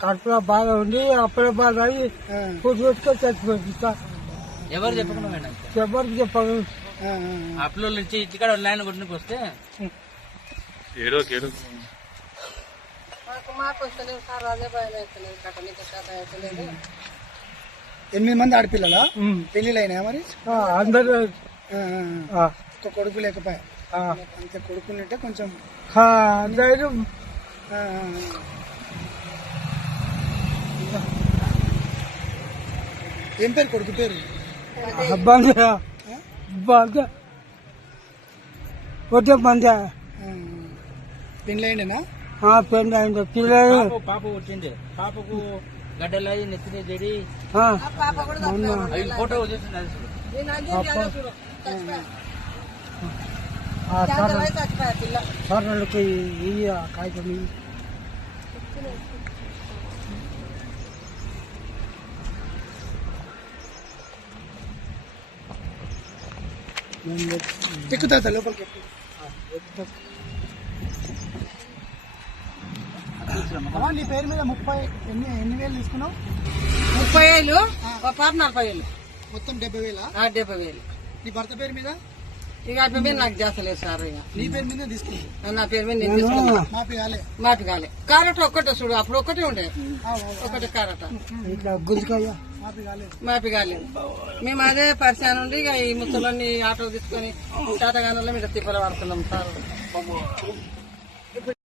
కడుపులో బాగా ఉండి అప్పుడే బాగా అయ్యి ఫుడ్ పెట్టుకొని చచ్చిపోయింది. ఎవరు చెప్పకుండా మేడం ఎవరికి చెప్పాను అప్పులో నుంచి ఇంటికాడ ల్యాండ్ కొట్టుకు వస్తే మాకు వస్తలేదు సార్, అదే భయం అవుతలేదు, కట్టనికి శాతం అవుతలేదు. 8 మంది ఆడపిల్లలా పెళ్లిళ్ళు అయినా మరి అందరూ ఒక కొడుకు లేకపోయా అంత కొడుకులుంటే కొంచెం ధైర్యం. ఏం పేరు కొడుకు పేరు? వద్దే మంది పెళ్లి అయిండేనా? పెళ్ళి అయింది. పిల్లలు పాప పుట్టింది, పాపకు గడ్డలు అయి నెత్తిన చెడి పాప కూడా అవి ఫోటో చూసింది. చచ్చిపోయా పిల్ల. సర్లకి కాగితం ఎక్కుతా లోపలికి నీ పేరు మీద 30 ఎన్ని వేలు తీసుకున్నావు? 30,000, ఒక పాప 40,000, మొత్తం 70,000. 70,000. నీ భర్త పేరు మీద? ఇక ఆ పేరు నాకు చేస్తలేదు సార్. ఇక నీ పేరు మీద తీసుకున్నావు? నా పేరు మీద నేను తీసుకున్నా. మాపి కాలే కారట ఒక్కటే చూడు, అప్పుడు ఒక్కటే ఉండే, ఒకటే కారట ఇట్లా గుంజుకాయ మాపి కాలేదు. మేము అదే పరిచయం ఉండి ఇక ఈ ముసలోని ఆటో తీసుకొని తాతగానంలో మీద తిప్పలు పడుతున్నాం సార్.